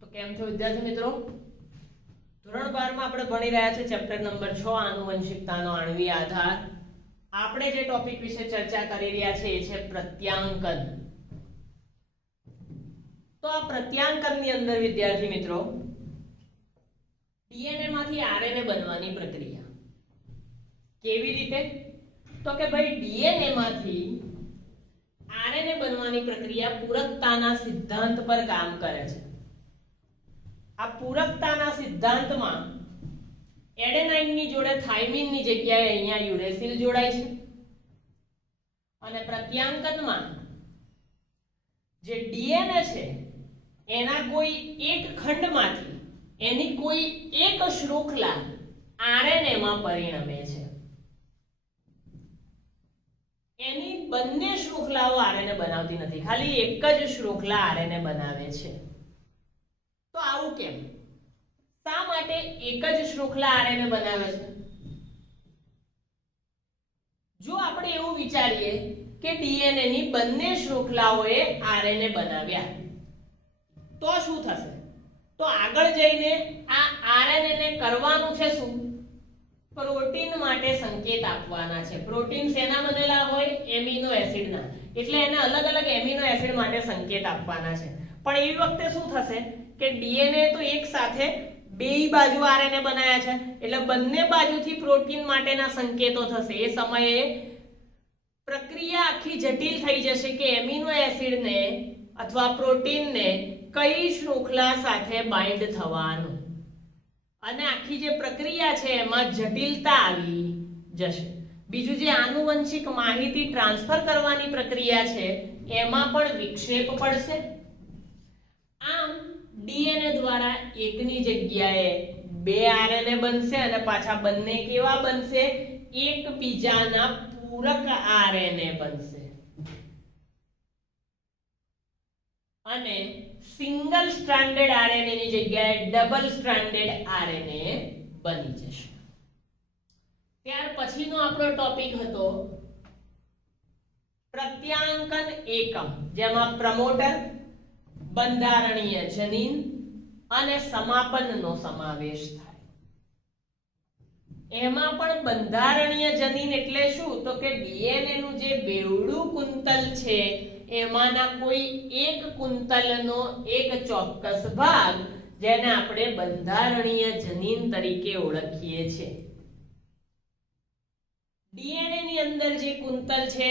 તો કેમ છો વિદ્યાર્થી મિત્રો? ધોરણ 12 માં આપણે ભણી રહ્યા છે ચેપ્ટર નંબર 6 આનુવંશિકતાનો આણ્વીય આધાર. આપણે જે ટોપિક વિશે ચર્ચા કરી રહ્યા છે એ છે પ્રત્યાંકન. તો આ પ્રત્યાંકનની અંદર વિદ્યાર્થી મિત્રો ડીએનએ માંથી આરએનએ બનવાની પ્રક્રિયા કેવી રીતે? તો કે ભાઈ ડીએનએ માંથી આરએનએ બનવાની પ્રક્રિયા પૂરકતાના સિદ્ધાંત પર કામ કરે છે. આ પૂરકતાના સિદ્ધાંતમાં એડેનાઇનની જોડે થાઇમિનની જગ્યાએ અહીંયા યુરેસિલ જોડાય છે અને પ્રત્યાંકનમાં જે ડીએનએ છે એના કોઈ એક ખંડમાંથી એની કોઈ એક શૃંખલા આરએનએ માં પરિણમે છે. એની બંને શૃંખલાઓ આરએનએ બનાવતી નથી, ખાલી એક જ શૃંખલા આરએનએ બનાવે છે. તો આવું કેમ? શા માટે એક જ શૃંખલા આરએનએ બનાવે છે? જો આપણે એવું વિચારીએ કે ડીએનએ ની બંને શૃંખલાઓએ આરએનએ બનાવ્યા તો શું થશે? તો આગળ જઈને આ આરએનએ ને કરવાનું છે શું? પ્રોટીન માટે સંકેત આપવાના છે. પ્રોટીન શેના બનેલા હોય? એમિનો એસિડના. એટલે એને અલગ અલગ એમિનો એસિડ માટે સંકેત આપવાના છે. પણ એવી વખતે શું થશે કે ડીએનએ તો એક સાથે બેય બાજુ આરએનએ બનાવ્યા છે એટલે બંને બાજુથી પ્રોટીન માટેના સંકેતો થશે. એ સમયે પ્રક્રિયા આખી જટિલ થઈ જશે કે એમિનો એસિડને અથવા પ્રોટીનને કઈ શૃંખલા સાથે બાઇન્ડ થવાનું, અને આખી જે પ્રક્રિયા છે એમાં જટિલતા આવી જશે. બીજું જે આનુવંશિક માહિતી ટ્રાન્સફર કરવાની પ્રક્રિયા છે એમાં પણ વિક્ષેપ પડશે. આમ ડીએનએ દ્વારા એકની જગ્યાએ બે આરએનએ બનશે અને પાછા બંને કેવા બનશે? એકબીજાના પૂરક આરએનએ બનશે અને સિંગલ સ્ટ્રાન્ડેડ આરએનએ ની જગ્યાએ ડબલ સ્ટ્રાન્ડેડ આરએનએ બની જશે. ત્યાર પછીનો આપણો ટોપિક હતો પ્રત્યાંકન એકમ, જેમાં પ્રમોટર, બંધારણીય જનીન અને સમાપનનો સમાવેશ થાય. એમાં પણ બંધારણીય જનીન એટલે શું? તો કે ડીએનએ નું જે બેવડું કુંતલ છે એમાંના કોઈ એક કુંતલનો એક ચોક્કસ ભાગ, જેને આપણે બંધારણીય જનીન તરીકે ઓળખીએ છીએ. ડીએનએ ની અંદર જે કુંતલ છે,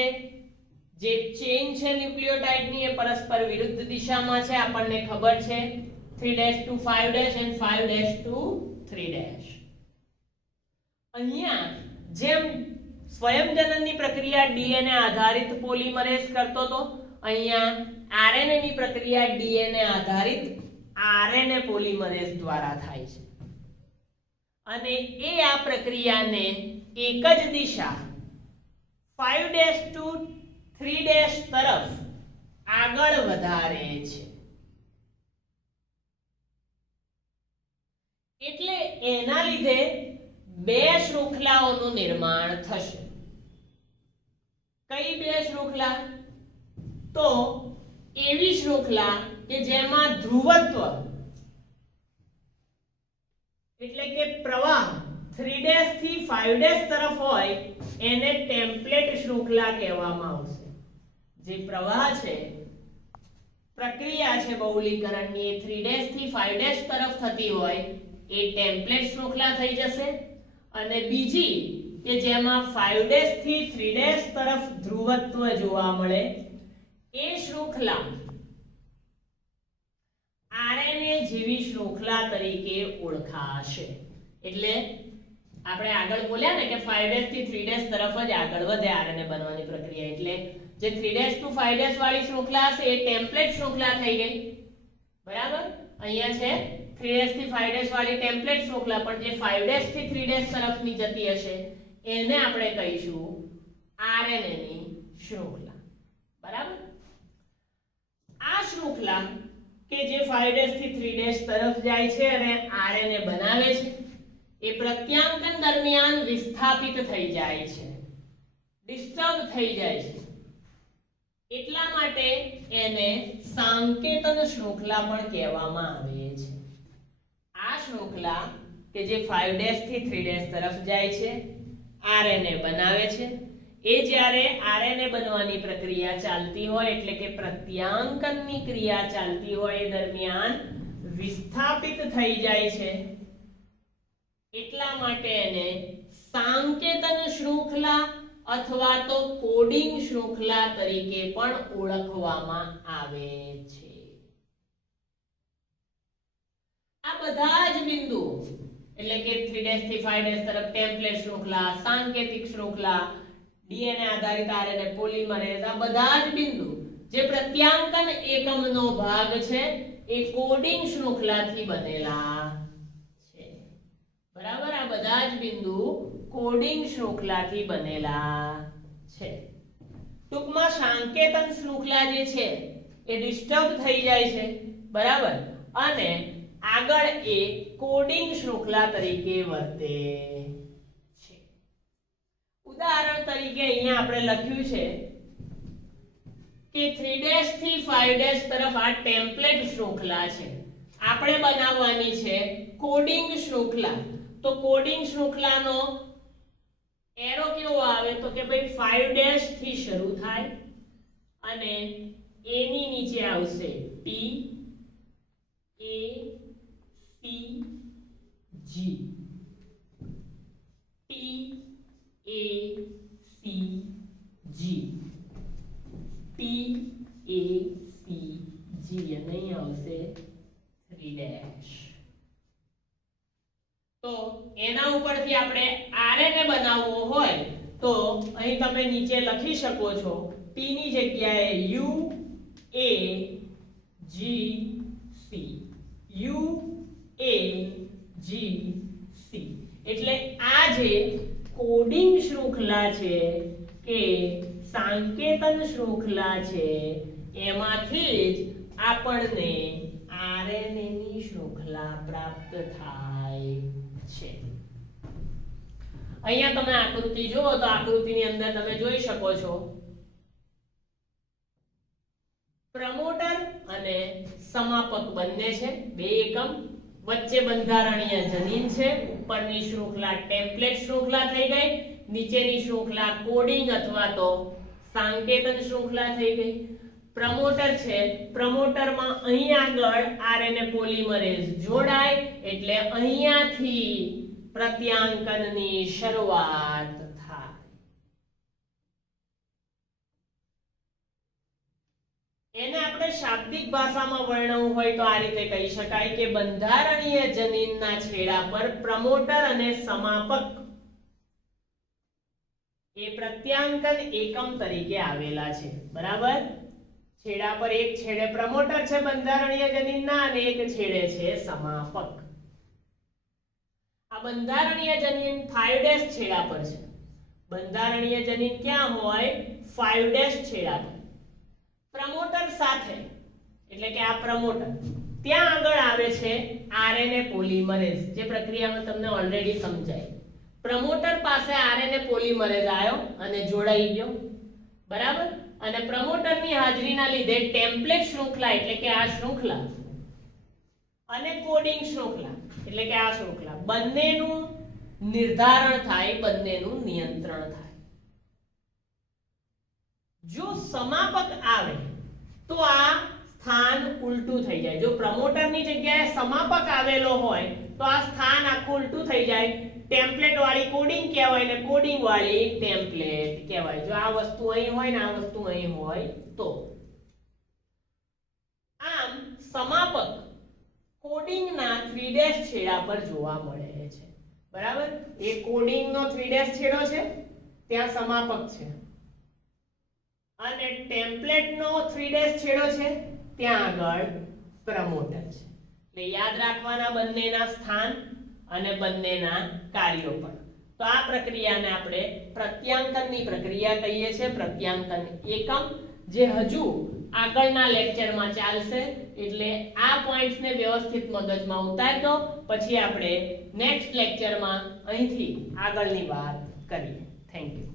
જે ચેન છે ન્યુક્લિયોટાઇડની, એ પરસ્પર વિરુદ્ધ દિશામાં છે. આપણને ખબર છે 3' to 5' and 5' to 3'. અહીંયા જેમ સ્વયંજનનની પ્રક્રિયા ડીએનએ આધારિત પોલિમરેઝ કરતો હતો, અહીંયા આરએનએ ની પ્રક્રિયા ડીએનએ આધારિત આરએનએ પોલિમરેઝ દ્વારા થાય છે અને એ આ પ્રક્રિયાને એક જ દિશા 5' to 3' તરફ આગળ વધારે છે. એટલે એના લીધે બે શૃંખલાઓનું નિર્માણ થશે. કઈ બે શૃંખલા? તો એવી શૃંખલા કે જેમાં ધ્રુવત્વ એટલે કે પ્રવાહ 3' થી 5' તરફ હોય એને ટેમ્પલેટ શૃંખલા કહેવામાં આવશે. જે પ્રવાહ છે, પ્રક્રિયા છે બહુલીકરણની, એ 3' થી 5' તરફ થતી હોય એ ટેમ્પલેટ શૃંખલા થઈ જશે. અને બીજી કે જેમાં 5' થી 3' તરફ ધ્રુવત્વ જોવા મળે એ શૃંખલા આરએનએ જેવી શૃંખલા તરીકે ઓળખાશે. એટલે આપણે આગળ બોલ્યા ને કે 5' થી 3' તરફ જ આગળ વધે આરએનએ બનવાની પ્રક્રિયા. એટલે જે 3' to 5' વાળી શૃંખલા હશે એ ટેમ્પલેટ શૃંખલા થઈ ગઈ. બરાબર? અહીંયા છે 3' થી 5' વાળી ટેમ્પલેટ શૃંખલા, પણ જે 5' થી 3' તરફની જતી હશે એને આપણે કહીશું આરએનએ ની શૃંખલા. બરાબર? આ શૃંખલા કે જે 5' થી 3' તરફ જાય છે અને આરએનએ બનાવે છે, એ પ્રત્યાંકન દરમિયાન વિસ્થાપિત થઈ જાય છે, ડિસ્ટર્બ થઈ જાય છે. એટલા માટે એને સાંકેતન શૃંખલા પણ કહેવામાં આવે છે. શૃંખલા કે જે 5' થી 3' તરફ જાય છે આરએનએ બનાવે છે એ જ્યારે આરએનએ બનવાની પ્રક્રિયા ચાલતી હોય એટલે કે પ્રત્યાંકનની ક્રિયા ચાલતી હોય એ દરમિયાન વિસ્થાપિત થઈ જાય છે એટલા માટે એને સાંકેતન શૃંખલા અથવા તો કોડિંગ શૃંખલા તરીકે પણ ઓળખવામાં આવે છે આ બધા જ બિંદુઓ એટલે કે 3' થી 5' તરફ ટેમ્પલેટ શૃંખલા સાંકેતિક શૃંખલા ડીએનએ આધારિત આરએનએ પોલિમરેઝ આ બધા જ બિંદુ જે પ્રત્યાંકન એકમનો ભાગ છે એ કોડિંગ શૃંખલાથી બનેલા છે બરાબર આ બધા જ બિંદુ કોડિંગ શૃંખલાથી બનેલા છે ટૂંકમાં સાંકેતન શૃંખલા જે છે એ ડિસ્ટર્બ થઈ જાય છે બરાબર અને આગળ એ કોડિંગ શૃંખલા તરીકે વર્તે છે ઉદાહરણ તરીકે અહીંયા આપણે લખ્યું છે કે 3' થી 5' તરફ આ ટેમ્પલેટ શૃંખલા છે આપણે બનાવવાની છે કોડિંગ શૃંખલા તો કોડિંગ શૃંખલાનો એરો કેવો આવે તો કે ભાઈ 5' થી શરૂ થાય અને a ની નીચે આવશે T A C G T A C G T A C G અને અહીં આવશે 3' તો એના ઉપરથી આપણે આરએનએ બનાવવો હોય તો અહીં તમે નીચે લખી શકો છો T ની જગ્યાએ U A G C U A G C એટલે આ જે કોડિંગ શૃંખલા છે કે સાંકેતન શૃંખલા છે એમાંથી જ આપણને આરએનએ ની શૃંખલા પ્રાપ્ત થાય છે અહીંયા તમે આકૃતિ જુઓ તો આકૃતિની અંદર તમે જોઈ શકો છો પ્રમોટર અને સમાપક બંને છે બે એકમ વચ્ચે બંધારણીય જનીન છે ઉપરની શૃંખલા ટેમ્પલેટ શૃંખલા થઈ ગઈ નીચેની શૃંખલા કોડિંગ અથવા તો સાંકેતન શૃંખલા થઈ ગઈ પ્રમોટર છે પ્રમોટરમાં અહીં આગળ આરએનએ પોલિમરેઝ જોડાય એટલે અહીંયાથી પ્રત્યાંકનની શરૂઆત થાય એને આપણે શાબ્દિક ભાષામાં વર્ણવવું હોય તો આ રીતે કહી શકાય કે બંધારણીય જનીનના છેડા પર પ્રમોટર અને સમાપક એ પ્રત્યાંકન એકમ તરીકે આવેલા છે બરાબર છેડા પર એક છેડે પ્રમોટર છે બંધારણીય જનીનના અને એક છેડે છે સમાપક આ બંધારણીય જનીન 5' છેડા પર છે બંધારણીય જનીન ક્યાં હોય 5' છેડા પર પ્રમોટર સાથે એટલે કે આ પ્રમોટર ત્યાં આગળ આવે છે આરએનએ પોલિમરેઝ જે પ્રક્રિયામાં તમને ઓલરેડી સમજાય પ્રમોટર પાસે આરએનએ પોલિમરેઝ આવ્યો અને જોડાઈ ગયો બરાબર અને પ્રમોટરની હાજરીના લીધે ટેમ્પલેટ શૃંખલા એટલે કે આ શૃંખલા અને કોડિંગ શૃંખલા એટલે કે આ શૃંખલા બંનેનું નિર્ધારણ થાય બંનેનું નિયંત્રણ થાય જો સમાપક આવે તો આ સ્થાન ઉલટું થઈ જાય જો પ્રમોટરની જગ્યાએ સમાપક આવેલો હોય તો આ સ્થાન આખું ઉલટું થઈ જાય ટેમ્પલેટ વાળી કોડિંગ કહેવાય ને કોડિંગ વાળી ટેમ્પલેટ કહેવાય જો આ વસ્તુ અહીં હોય ને આ વસ્તુ અહીં હોય તો આમ સમાપક કોડિંગના 3' છેડા પર જોવા મળે છે બરાબર એ કોડિંગનો 3' છેડો છે ત્યાં સમાપક છે અને ટેમ્પલેટનો 3' છેડો છે ત્યાં આગળ પ્રમોટર છે એટલે યાદ રાખવાના બંનેના સ્થાન અને બંનેના કાર્યો પણ તો આ પ્રક્રિયાને આપણે પ્રત્યાંકનની પ્રક્રિયા કહીએ છીએ પ્રત્યાંકન એકમ જે હજુ આગળના લેક્ચરમાં ચાલશે એટલે આ પોઈન્ટ્સને વ્યવસ્થિત મગજમાં ઉતારજો પછી આપણે નેક્સ્ટ લેક્ચરમાં અહીંથી આગળની વાત કરીએ થેન્ક યુ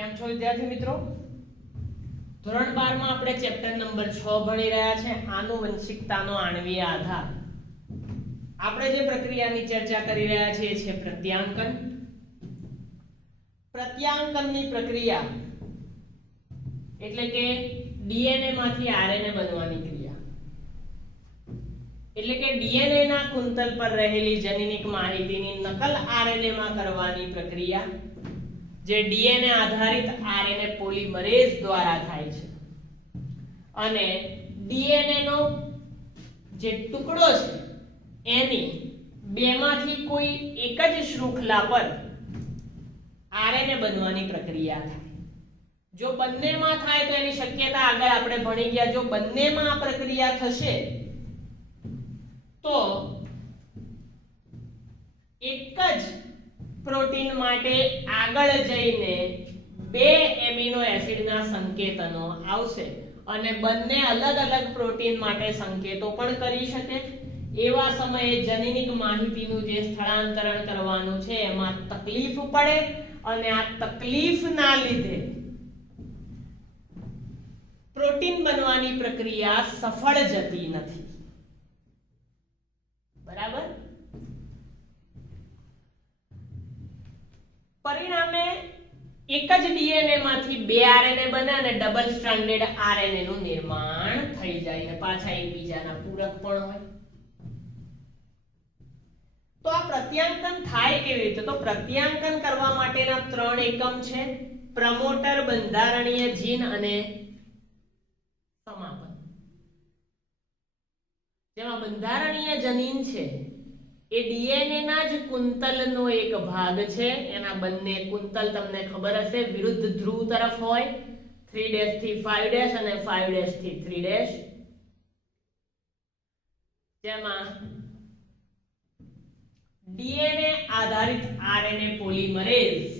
કેમ છો વિદ્યાર્થી મિત્રો? ધોરણ 12 માં આપણે ચેપ્ટર નંબર 6 ભણી રહ્યા છે, આનુવંશિકતાનો આણ્વીય આધાર. આપણે જે પ્રક્રિયાની ચર્ચા કરી રહ્યા છીએ છે પ્રત્યાંકન. પ્રત્યાંકનની પ્રક્રિયા એટલે કે ડીએનએ માંથી આરએનએ બનવાની ક્રિયા. એટલે કે ડીએનએ ના કુંતલ પર રહેલી જનીનિક માહિતીની નકલ આરએનએ માં કરવાની પ્રક્રિયા જે ડીએનએ આધારિત આરએનએ પોલિમરેઝ દ્વારા થાય છે. અને ડીએનએ નો જે ટુકડો છે એની બેમાંથી કોઈ એક જ શૃંખલા પર આરએનએ બનવાની પ્રક્રિયા થાય. જો બંનેમાં થાય તો એની શક્યતા આગળ આપણે ભણી ગયા. જો બંનેમાં આ પ્રક્રિયા થશે તો એક જ પ્રોટીન માટે આગળ જઈને બે એમિનો એસિડના સંકેતનો આવશે અને બંને અલગ અલગ પ્રોટીન માટે સંકેતો પણ કરી શકે. એવા સમયે જનીનિક માહિતીનું જે સ્થળાંતરણ કરવાનું છે એમાં તકલીફ પડે અને આ તકલીફના લીધે પ્રોટીન બનવાની પ્રક્રિયા સફળ જતી નથી. બરાબર? પરિણામે એક જ ડીએનએ માંથી બે આરએનએ બને અને ડબલ સ્ટ્રાન્ડેડ આરએનએ નું નિર્માણ થઈ જાય અને પાછા એકબીજાના પૂરક પણ હોય. તો આ પ્રત્યાંકન થાય કેવી રીતે? તો પ્રત્યાંકન કરવા માટેના ત્રણ એકમ છે: પ્રમોટર, બંધારણીય જીન અને સમાપન. જેમાં બંધારણીય જનીન છે એ ડીએનએ ના જ કુંતલનો એક ભાગ છે. એના બંને કુંતલ તમને ખબર હશે વિરુદ્ધ ધ્રુવ તરફ હોય, 3' થી 5' અને 5' થી 3'. જેમાં ડીએનએ આધારિત આરએનએ પોલિમરેઝ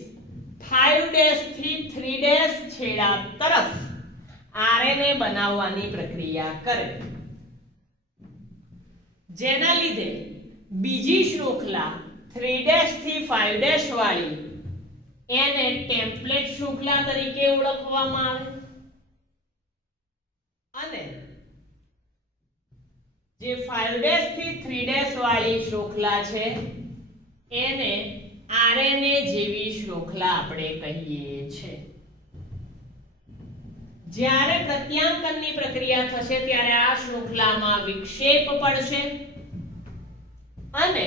5' થી 3' છેડા તરફ આરએનએ બનાવવાની પ્રક્રિયા કરે, જેના લીધે બીજી શૃંખલા 3' થી 5' વાળી એને ટેમ્પલેટ શૃંખલા તરીકે ઓળખવામાં આવે અને જે 5' થી 3' વાળી શૃંખલા છે એને આરએનએ જેવી શૃંખલા આપણે કહીએ છીએ. જ્યારે પ્રત્યાંકનની પ્રક્રિયા થશે ત્યારે આ શૃંખલામાં વિક્ષેપ પડશે અને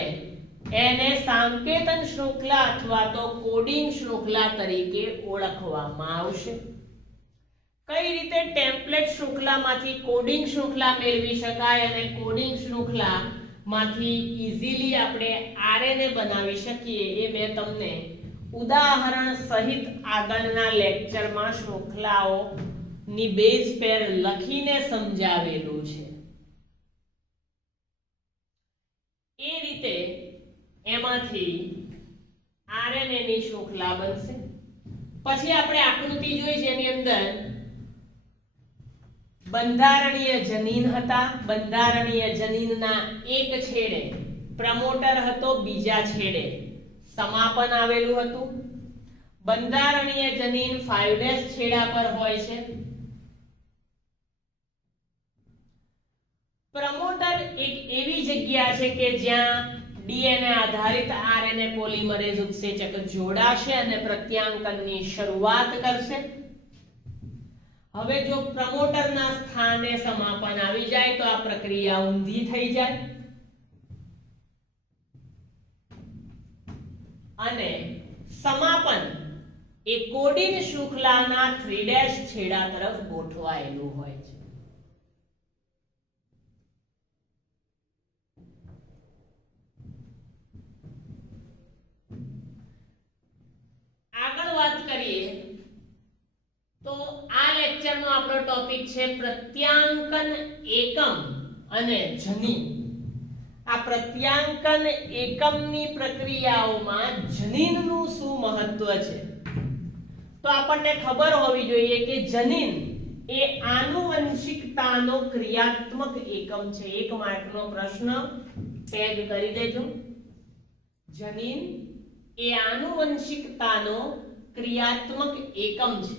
એને સંકેતન શૃંખલા અથવા તો કોડિંગ શૃંખલા તરીકે ઓળખવામાં આવશે. કઈ રીતે ટેમ્પલેટ શૃંખલામાંથી કોડિંગ શૃંખલા મેળવી શકાય અને કોડિંગ શૃંખલામાંથી ઈઝીલી આપણે આરએનએ બનાવી શકીએ એ મેં તમને ઉદાહરણ સહિત આગળના લેક્ચરમાં શૃંખલાઓ ની બેઝ પેર લખીને સમજાવેલું છે. એ રીતે એમાંથી આરએનએ ની શૃંખલા બનશે. પછી આપણે આકૃતિ જોઈ જેની અંદર બંધારણીય જનીન હતા. બંધારણીય જનીનના એક છેડે પ્રમોટર હતો, બીજા છેડે સમાપન આવેલું હતું. બંધારણીય જનીન 5' છેડા પર હોય છે. પ્રમોટર એક એવી જગ્યા છે કે જ્યાં ડીએનએ આધારિત આરએનએ પોલિમરેઝ ઉત્સેચક જોડાશે અને પ્રત્યાંકનની શરૂઆત કરશે. હવે જો પ્રમોટરના સ્થાને સમાપન આવી જાય તો આ પ્રક્રિયા ઊંધી થઈ જાય અને સમાપન એ કોડિંગ શૃંખલાના 3' છેડા તરફ ગોઠવાયેલું હોય છે. આગળ વાત કરીએ તો આ લેક્ચરનો આપણો ટોપિક છે પ્રત્યાંકન એકમ અને જનીન. આ પ્રત્યાંકન એકમની પ્રક્રિયાઓમાં જનીનનું શું મહત્વ છે? તો આપણને ખબર હોવી જોઈએ કે જનીન એ આનુવંશિકતાનો ક્રિયાત્મક એકમ છે. 1 માર્કનો પ્રશ્ન ટેગ કરી દેજો. જનીન એ આનુવંશિકતાનો ક્રિયાત્મક એકમ છે.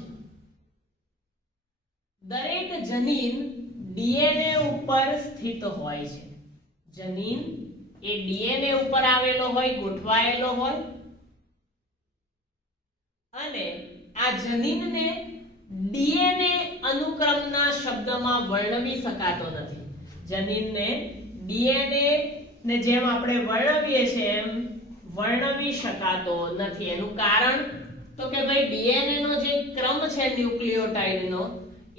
દરેક જનીન ડીએનએ ઉપર સ્થિત હોય છે. જનીન એ ડીએનએ ઉપર આવેલો હોય, ગોઠવાયેલો હોય, અને આ જનીનને ડીએનએ અનુક્રમના શબ્દમાં વર્ણવી શકાતો નથી. જનીનને ડીએનએ ને જેમ આપણે વર્ણવીએ છીએ એમ વર્ણવી શકાતો નથી. એનું કારણ તો કે ભાઈ ડીએનએ નો જે ક્રમ છે ન્યુક્લિયોટાઇડ નો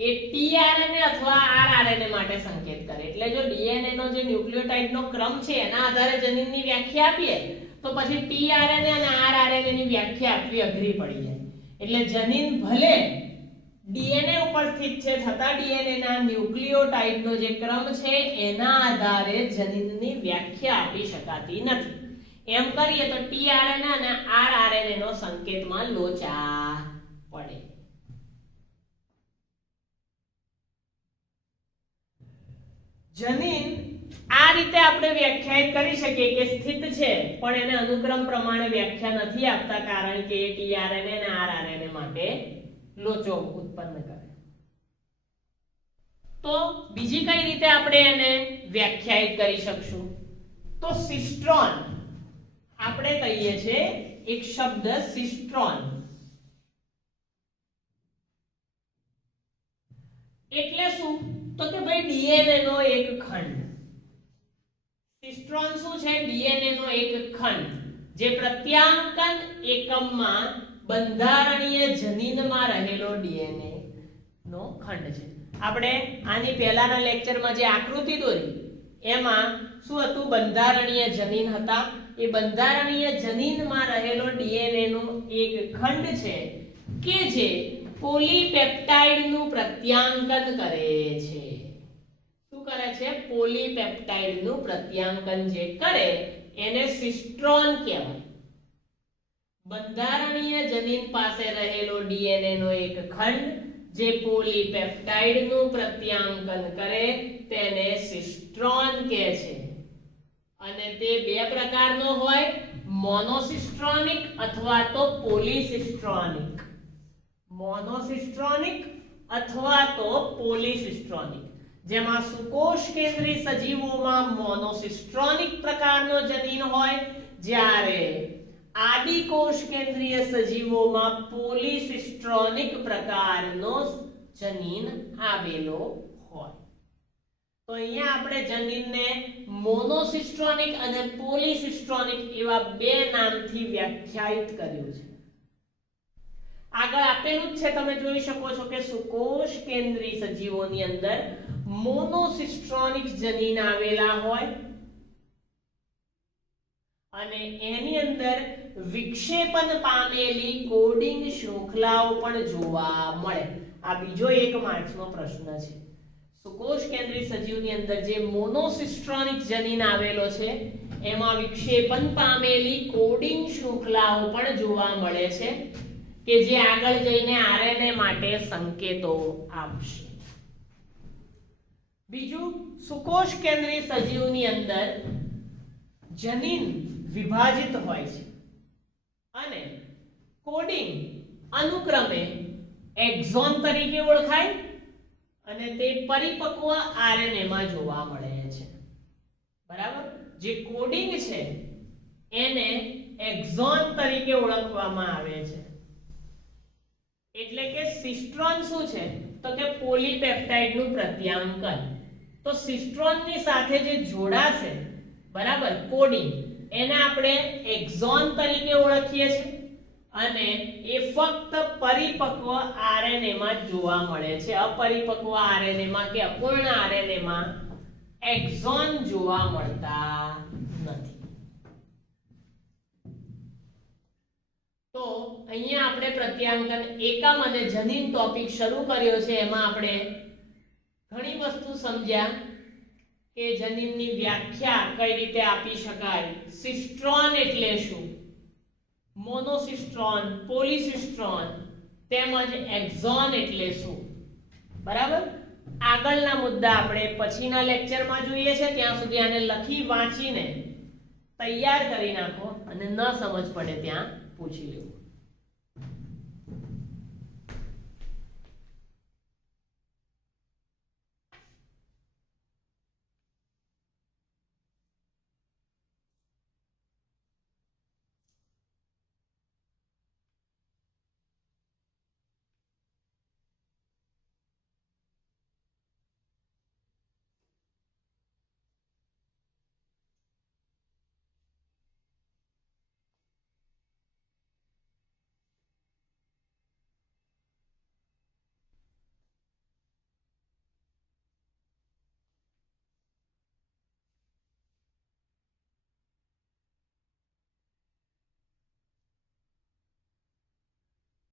એ ટીઆરએનએ અથવા આરઆરએનએ માટે સંકેત કરે. એટલે જો ડીએનએ નો જે ન્યુક્લિયોટાઇડ નો ક્રમ છે એના આધારે જનીનની વ્યાખ્યા આપીએ તો પછી ટીઆરએનએ અને આરઆરએનએ ની વ્યાખ્યા આપવી અઘરી પડી જાય. એટલે જનીન ભલે ડીએનએ ઉપર સ્થિત છે છતાં ડીએનએ ના ન્યુક્લિયોટાઇડ નો જે ક્રમ છે એના આધારે જનીનની વ્યાખ્યા આપી શકાતી નથી. એમ કરીએ તો ટીઆરએનએ અને આરઆરએનએ નો સંકેતમાં લોચા પડે. જનીન આ રીતે આપણે વ્યાખ્યાયિત કરી શકીએ કે સ્થિત છે પણ એને અનુક્રમ પ્રમાણે વ્યાખ્યા નથી આપતા કારણ કે ટીઆરએનએ અને આરઆરએનએ માટે લોચો ઉત્પન્ન કરે. તો બીજી કઈ રીતે આપણે એને વ્યાખ્યાયિત કરી શકશું? તો સિસ્ટ્રોન આપણે કહીએ છીએ એક શબ્દ સિસ્ટ્રોન એટલે શું? તો કે ભાઈ ડીએનએ નો એક ખંડ. સિસ્ટ્રોન શું છે? ડીએનએ નો એક ખંડ જે પ્રત્યાંકન એકમમાં બંધારણીય જનીનમાં રહેલો ડીએનએ નો ખંડ છે. આપણે આની પહેલાના લેક્ચરમાં જે આકૃતિ દોરી એમાં શું હતું? બંધારણીય જનીન હતા. એ બંધારણીય જનીનમાં રહેલો ડીએનએ નો એક ખંડ છે કે જે પોલીપેપ્ટાઇડ નું પ્રત્યાંકન કરે છે. શું કરે છે? પોલીપેપ્ટાઇડ નું પ્રત્યાંકન જે કરે એને સિસ્ટ્રોન કહેવાય. બંધારણીય જનીન પાસે રહેલો ડીએનએ નો એક ખંડ જે પોલીપેપ્ટાઇડ નું પ્રત્યાંકન કરે તેને સિસ્ટ્રોન કહે છે. અને તે બે પ્રકારનો હોય, મોનોસિસ્ટ્રોનિક અથવા તો પોલીસિસ્ટ્રોનિક. મોનોસિસ્ટ્રોનિક અથવા તો પોલીસિસ્ટ્રોનિક. જેમાં સુકોષ કેન્દ્રી સજીવોમાં મોનોસિસ્ટ્રોનિક પ્રકારનો જનીન હોય જ્યારે આદિકોષ કેન્દ્રીય સજીવોમાં પોલીસિસ્ટ્રોનિક પ્રકારનો જનીન આવેલો હોય. તો અહીંયા આપણે જનીનને મોનોસિસ્ટ્રોનિક અને પોલીસિસ્ટ્રોનિક એવા બે નામથી વ્યાખ્યાયિત કર્યું છે. આગળ આપેલું જ છે, તમે જોઈ શકો છો કે સુકોષ કેન્દ્રી સજીવોની અંદર મોનોસિસ્ટ્રોનિક જનીન આવેલા હોય અને એની અંદર વિક્ષેપન પામેલી કોડિંગ શૃંખલાઓ પણ જોવા મળે. આ બીજો એક માર્ક્સનો પ્રશ્ન છે. સુકોષ કેન્દ્રી સજીવની અંદર જે મોનોસિસ્ટ્રોનિક જનીન આવેલો છે એમાં વિક્ષેપન પામેલી કોડિંગ શૃંખલાઓ પણ જોવા મળે છે કે જે આગળ જઈને આરએનએ માટે સંકેતો આપશે. બીજું, સુકોષ કેન્દ્રી સજીવની અંદર જનીન વિભાજિત હોય છે અને કોડિંગ અનુક્રમે એક્ઝોન તરીકે ઓળખાય અને તે પરિપક્વ આરએનએ માં જોવા મળે છે. બરાબર? જે કોડિંગ છે એને એક્ઝોન તરીકે ઓળખવામાં આવે છે. એટલે કે સિસ્ટ્રોન શું છે? તો કે પોલીપેપ્ટાઇડ નું પ્રત્યાંકન. તો સિસ્ટ્રોન ની સાથે જે જોડાશે, બરાબર, કોડિંગ, એને આપણે એક્ઝોન તરીકે ઓળખીએ છીએ અને એ ફક્ત પરિપક્વ આરએનએ માં જોવા મળે છે. અપરિપક્વ આરએનએ માં કે અપૂર્ણ આરએનએ માં એક્ઝોન જોવા મળતા નથી. તો અહીંયા આપણે પ્રત્યાંકન એકમ અને જનીન ટોપિક શરૂ કર્યો છે. એમાં આપણે ઘણી વસ્તુ સમજ્યા કે જનીનની વ્યાખ્યા કઈ રીતે આપી શકાય, સિસ્ટ્રોન એટલે શું, મોનોસિસ્ટ્રોન, પોલીસિસ્ટ્રોન તેમજ એક્ઝોન એટલે શું. બરાબર? આગળના મુદ્દા આપણે પછીના લેક્ચરમાં જોઈએ છે. ત્યાં સુધી આને લખી વાંચીને તૈયાર કરી નાખો અને ન સમજ પડે ત્યાં પૂછી લેવું.